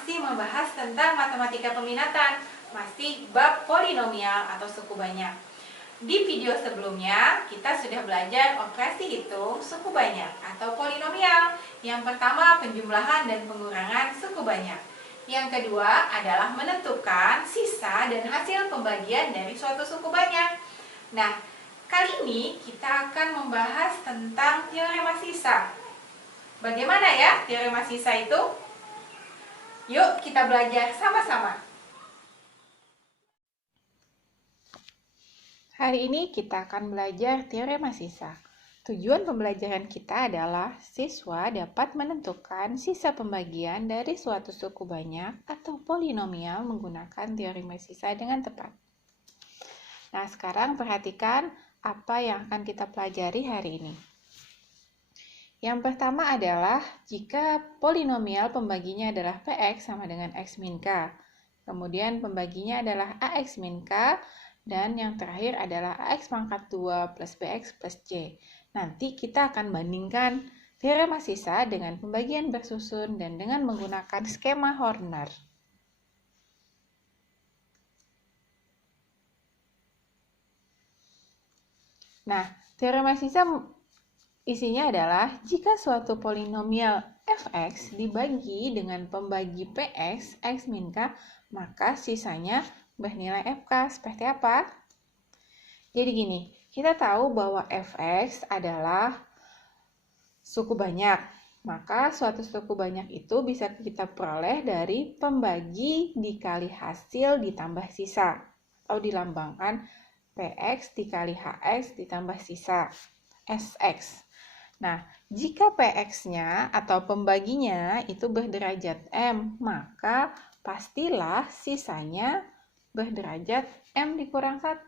masih membahas tentang matematika peminatan, masih bab polinomial atau suku banyak. Di video sebelumnya, kita sudah belajar operasi hitung suku banyak atau polinomial. Yang pertama, penjumlahan dan pengurangan suku banyak. Yang kedua adalah menentukan sisa dan hasil pembagian dari suatu suku banyak. Nah, kali ini kita akan membahas tentang teorema sisa. Bagaimana ya teorema sisa itu? Yuk kita belajar sama-sama. Hari ini kita akan belajar teorema sisa. Tujuan pembelajaran kita adalah siswa dapat menentukan sisa pembagian dari suatu suku banyak atau polinomial menggunakan teorema sisa dengan tepat. Nah, sekarang perhatikan apa yang akan kita pelajari hari ini. Yang pertama adalah jika polinomial pembaginya adalah Px sama dengan X min K. Kemudian pembaginya adalah Ax min K. Dan yang terakhir adalah AX pangkat 2 plus BX plus C. Nanti kita akan bandingkan teorema sisa dengan pembagian bersusun dan dengan menggunakan skema Horner. Nah, teorema sisa isinya adalah jika suatu polinomial fx dibagi dengan pembagi px, x min k, maka sisanya bernilai fk. Seperti apa? Jadi gini, kita tahu bahwa fx adalah suku banyak. Maka suatu suku banyak itu bisa kita peroleh dari pembagi dikali hasil ditambah sisa. Atau dilambangkan px dikali hx ditambah sisa, sx. Nah, jika px-nya atau pembaginya itu berderajat m, maka pastilah sisanya berderajat M dikurang 1.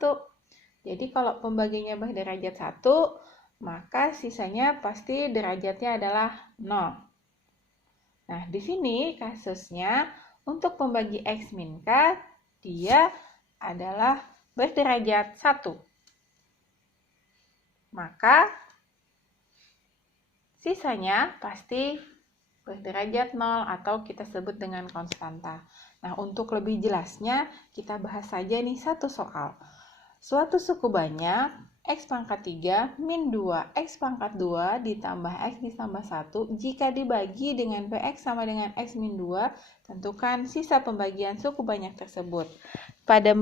Jadi kalau pembaginya berderajat 1, maka sisanya pasti derajatnya adalah 0. Nah, di sini kasusnya untuk pembagi X min K, dia adalah berderajat 1. Maka sisanya pasti berderajat 0 atau kita sebut dengan konstanta. Nah, untuk lebih jelasnya, kita bahas saja nih satu soal. Suatu suku banyak, X pangkat 3 min 2 X pangkat 2 ditambah X ditambah 1, jika dibagi dengan Px sama dengan X min 2, tentukan sisa pembagian suku banyak tersebut. Pada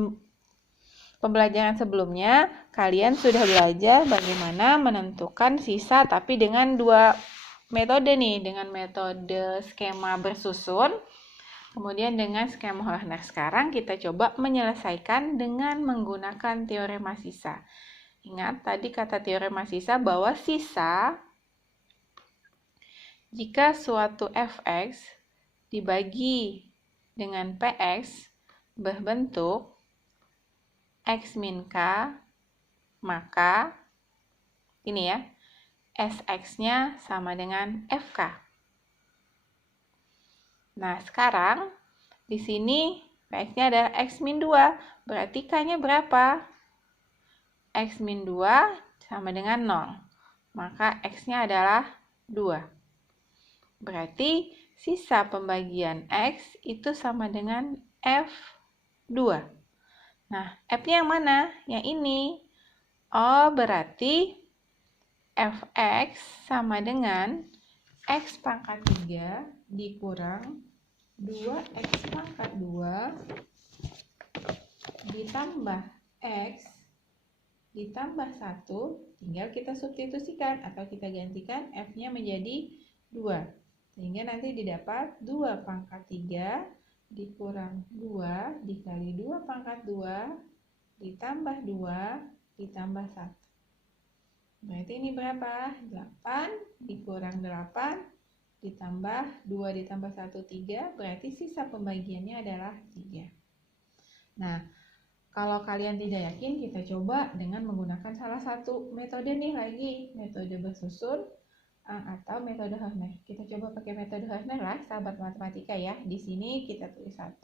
pembelajaran sebelumnya, kalian sudah belajar bagaimana menentukan sisa tapi dengan dua metode nih, dengan metode skema bersusun, kemudian dengan skema Horner. Sekarang kita coba menyelesaikan dengan menggunakan teorema sisa. Ingat tadi kata teorema sisa bahwa sisa jika suatu fx dibagi dengan px berbentuk x min k, maka ini ya, Sx-nya sama dengan Fk. Nah, sekarang di sini Px-nya adalah X min 2. Berarti K-nya berapa? X min 2 sama dengan 0. Maka X-nya adalah 2. Berarti sisa pembagian X itu sama dengan F2. Nah, F-nya yang mana? Yang ini. Oh, berarti fx sama dengan x pangkat 3 dikurang 2x pangkat 2 ditambah x ditambah 1, tinggal kita substitusikan atau kita gantikan f-nya menjadi 2. Sehingga nanti didapat 2 pangkat 3 dikurang 2 dikali 2 pangkat 2 ditambah 2 ditambah 1. Berarti ini berapa? 8 dikurang 8 ditambah 2 ditambah 1, 3. Berarti sisa pembagiannya adalah 3. Nah, kalau kalian tidak yakin, kita coba dengan menggunakan salah satu metode nih lagi. Metode bersusun atau metode Horner. Kita coba pakai metode Horner lah, sahabat matematika ya. Di sini kita tulis 1,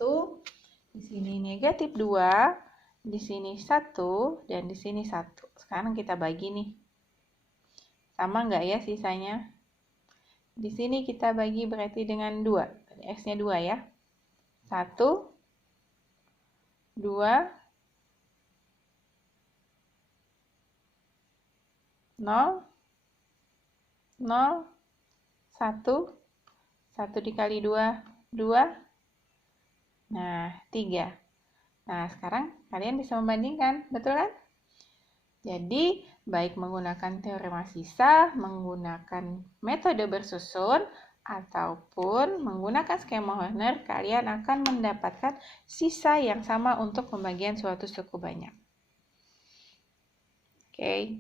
di sini negatif 2, di sini 1, dan di sini 1. Sekarang kita bagi nih. Sama nggak ya sisanya? Di sini kita bagi berarti dengan 2. X-nya 2 ya. 1, 2, 0, 0, 1, 1 dikali 2, 2, nah 3. Nah, sekarang kalian bisa membandingkan, betul kan? Jadi, baik menggunakan teorema sisa, menggunakan metode bersusun, ataupun menggunakan skema Horner, kalian akan mendapatkan sisa yang sama untuk pembagian suatu suku banyak. Oke.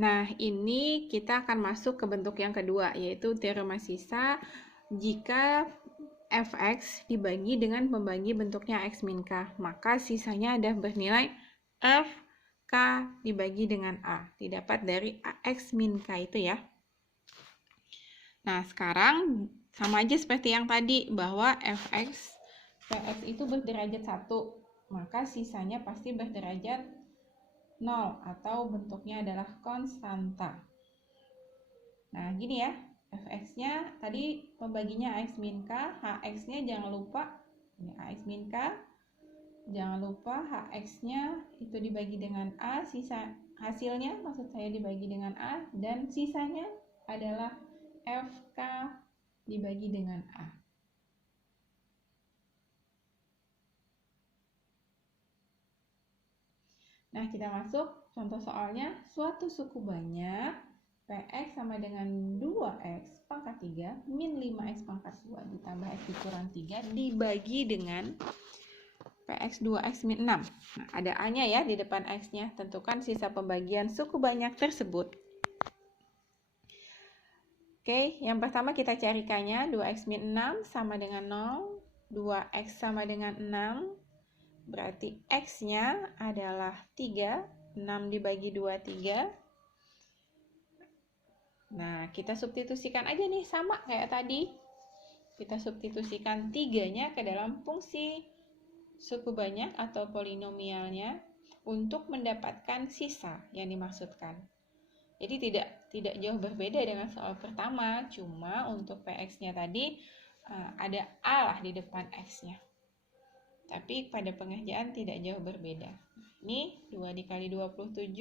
Nah, ini kita akan masuk ke bentuk yang kedua, yaitu teorema sisa jika fx dibagi dengan pembagi bentuknya x min k, maka sisanya ada bernilai f k dibagi dengan a, didapat dari ax min k itu ya. Nah, sekarang sama aja seperti yang tadi, bahwa fx itu berderajat 1, maka sisanya pasti berderajat 0 atau bentuknya adalah konstanta. Nah, gini ya, fx-nya tadi pembaginya ax min k, hx-nya jangan lupa, ini ax min k, jangan lupa hx-nya itu dibagi dengan a, sisa hasilnya maksud saya dibagi dengan a, dan sisanya adalah fk dibagi dengan a. Nah, kita masuk contoh soalnya, suatu suku banyak Px sama dengan 2x pangkat 3 min 5x pangkat 2 ditambah x dikurang 3 dibagi dengan Px 2x min 6. Nah, ada A-nya ya di depan x-nya. Tentukan sisa pembagian suku banyak tersebut. Oke, yang pertama kita cari K-nya, 2x min 6 sama dengan 0, 2x sama dengan 6. Berarti X-nya adalah 3, 6 dibagi 2, 3. Nah, kita substitusikan aja nih, sama kayak tadi. Kita substitusikan 3-nya ke dalam fungsi suku banyak atau polinomialnya untuk mendapatkan sisa yang dimaksudkan. Jadi tidak jauh berbeda dengan soal pertama, cuma untuk Px-nya tadi ada A lah di depan X-nya. Tapi pada pengerjaan tidak jauh berbeda. Ini 2 dikali 27,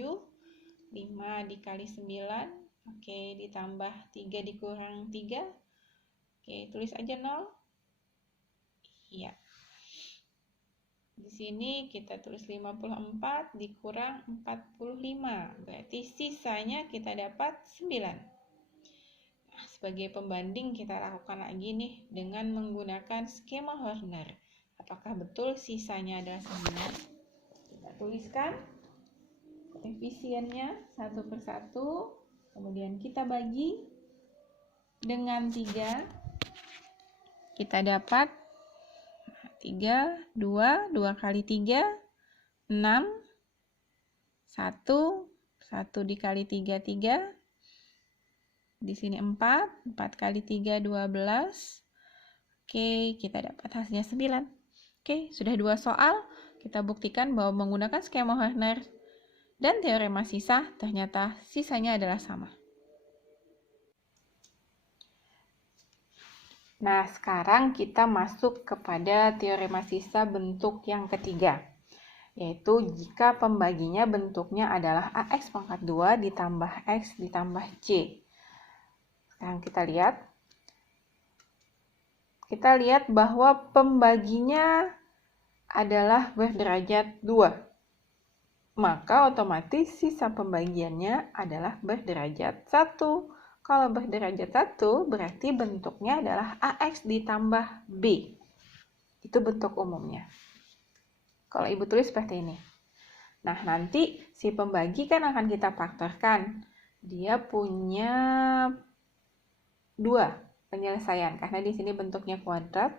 5 dikali 9, oke, ditambah 3 dikurang 3, oke, tulis aja 0. Iya. Di sini kita tulis 54 dikurang 45, berarti sisanya kita dapat 9. Nah, sebagai pembanding kita lakukan lagi nih dengan menggunakan skema Horner. Apakah betul sisanya adalah 9? Kita tuliskan koefisiennya satu per satu, kemudian kita bagi dengan 3. Kita dapat 3, 2, 2 kali 3, 6, 1, 1 dikali 3, 3. Di sini 4, 4 kali 3, 12. Oke, kita dapat hasilnya 9. Oke, sudah 2 soal. Kita buktikan bahwa menggunakan skema Horner dan teorema sisa, ternyata sisanya adalah sama. Nah, sekarang kita masuk kepada teorema sisa bentuk yang ketiga, yaitu jika pembaginya bentuknya adalah ax pangkat 2 ditambah x ditambah c. Sekarang kita lihat. Kita lihat bahwa pembaginya adalah berderajat 2. Maka otomatis sisa pembagiannya adalah berderajat 1. Kalau berderajat 1 berarti bentuknya adalah AX ditambah B. Itu bentuk umumnya. Kalau Ibu tulis seperti ini. Nah, nanti si pembagi kan akan kita faktorkan. Dia punya 2 penyelesaian, karena di sini bentuknya kuadrat.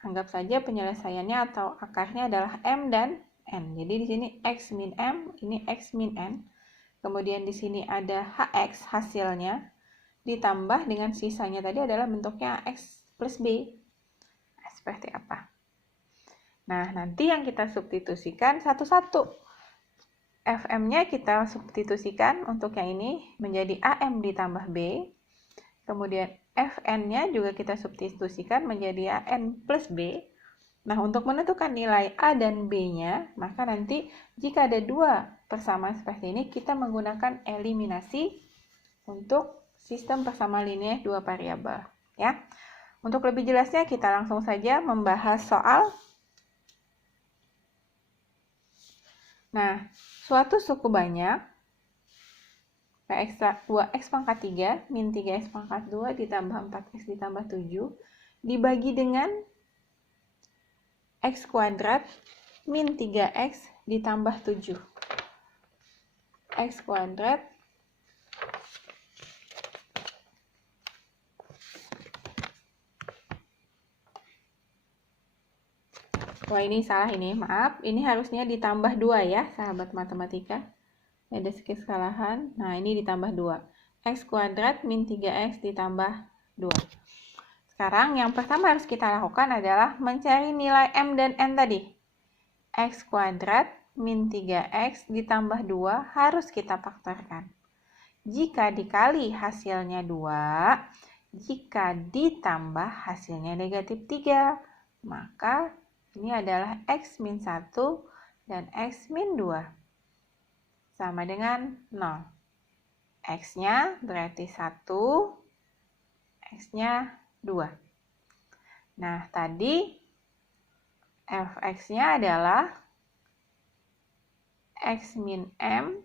Anggap saja penyelesaiannya atau akarnya adalah M dan N. Jadi di sini X min M, ini X min N. Kemudian di sini ada HX hasilnya, ditambah dengan sisanya tadi adalah bentuknya X plus B. Nah, seperti apa? Nah, nanti yang kita substitusikan satu-satu. Fm-nya kita substitusikan untuk yang ini menjadi AM ditambah B. Kemudian Fn-nya juga kita substitusikan menjadi AN plus B. Nah, untuk menentukan nilai A dan B-nya, maka nanti jika ada dua persamaan seperti ini, kita menggunakan eliminasi untuk sistem persamaan linear dua variabel. Ya. Untuk lebih jelasnya, kita langsung saja membahas soal. Nah, suatu suku banyak Px 2x pangkat 3 min 3x pangkat 2 ditambah 4x ditambah 7 dibagi dengan x kuadrat min 3x ditambah 7. X kuadrat wah, ini salah ini, maaf. Ini harusnya ditambah 2 ya, sahabat matematika. Ada sedikit kesalahan. Nah, ini ditambah 2. X kuadrat min 3x ditambah 2. Sekarang yang pertama harus kita lakukan adalah mencari nilai M dan N tadi. X kuadrat min 3x ditambah 2 harus kita faktorkan. Jika dikali hasilnya 2, jika ditambah hasilnya negatif 3, maka ini adalah X min 1 dan X min 2. Sama dengan 0. X-nya berarti 1, X-nya 2. Nah, tadi Fx-nya adalah X min M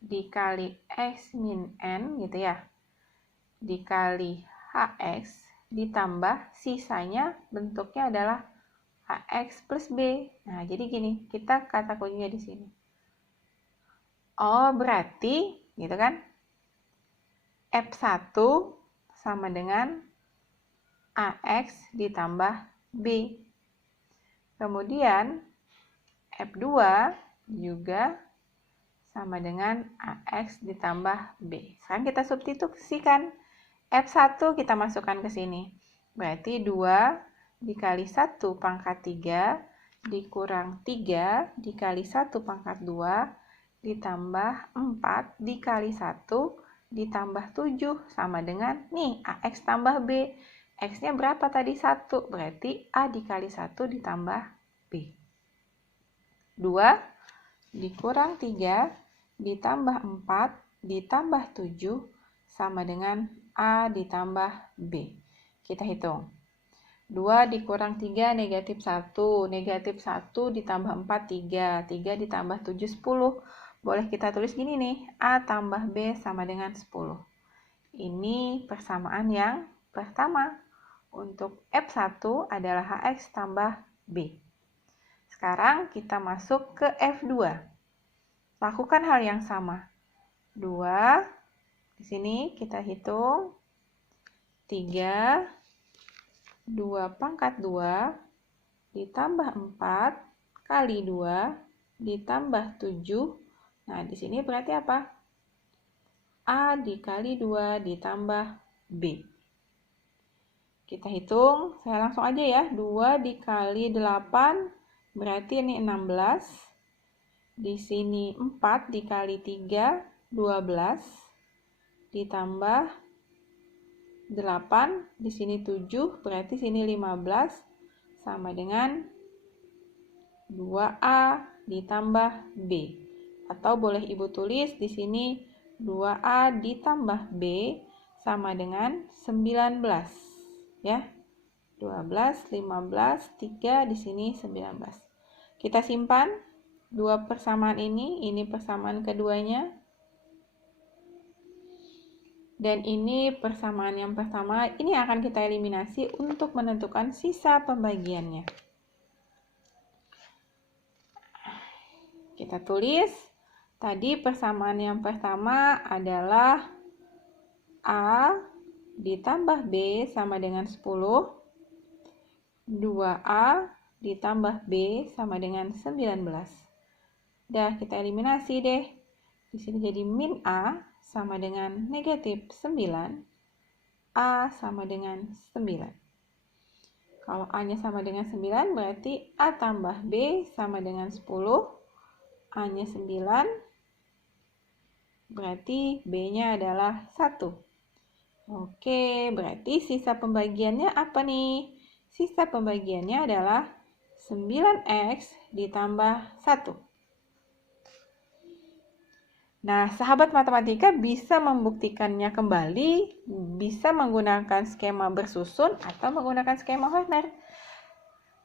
dikali X min N gitu ya. Dikali Hx ditambah sisanya bentuknya adalah Hx plus B. Nah, jadi gini, kita kata kuncinya di sini. Oh, berarti gitu kan, F1 sama dengan AX ditambah B. Kemudian F2 juga sama dengan AX ditambah B. Sekarang kita substitusikan. F1 kita masukkan ke sini. Berarti 2 dikali 1 pangkat 3 dikurang 3 dikali 1 pangkat 2 ditambah 4 dikali 1 ditambah 7 sama dengan nih AX tambah B. X-nya berapa tadi? 1. Berarti A dikali 1 ditambah B. 2 dikurang 3 ditambah 4 ditambah 7 sama dengan A ditambah B. Kita hitung. 2 dikurang 3 negatif 1. Negatif 1 ditambah 4 3. 3 ditambah 7 10. Boleh kita tulis gini nih, A tambah B sama dengan 10. Ini persamaan yang pertama. Untuk F1 adalah HX tambah B. Sekarang kita masuk ke F2. Lakukan hal yang sama. 2, di sini kita hitung 3, 2 pangkat 2 ditambah 4 kali 2 ditambah 7. Nah, di sini berarti apa? A dikali 2 ditambah B. Kita hitung, saya langsung aja ya. 2 dikali 8 berarti ini 16. Di sini 4 dikali 3, 12. Ditambah 8, di sini 7, berarti sini 15. Sama dengan 2A ditambah B. Atau boleh Ibu tulis di sini 2A ditambah B sama dengan 19. Ya. 12, 15, 3 di sini 19. Kita simpan dua persamaan ini persamaan keduanya. Dan ini persamaan yang pertama, ini akan kita eliminasi untuk menentukan sisa pembagiannya. Kita tulis, tadi persamaan yang pertama adalah A ditambah B sama dengan 10. 2A ditambah B sama dengan 19. Dah, kita eliminasi deh. Di sini jadi min A sama dengan negatif 9. A sama dengan 9. Kalau A-nya sama dengan 9, berarti A tambah B sama dengan 10. A-nya 9, berarti B-nya adalah 1. Oke, berarti sisa pembagiannya apa nih? Sisa pembagiannya adalah 9x ditambah 1. Nah, sahabat matematika bisa membuktikannya kembali, bisa menggunakan skema bersusun atau menggunakan skema Horner.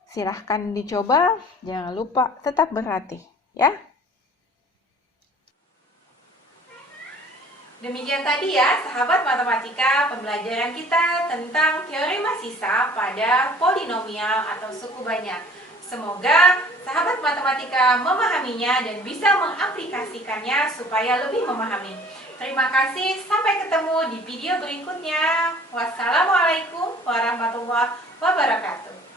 Silahkan dicoba, jangan lupa tetap berlatih, ya. Demikian tadi ya, sahabat matematika, pembelajaran kita tentang teorema sisa pada polinomial atau suku banyak. Semoga sahabat matematika memahaminya dan bisa mengaplikasikannya supaya lebih memahami. Terima kasih, sampai ketemu di video berikutnya. Wassalamualaikum warahmatullahi wabarakatuh.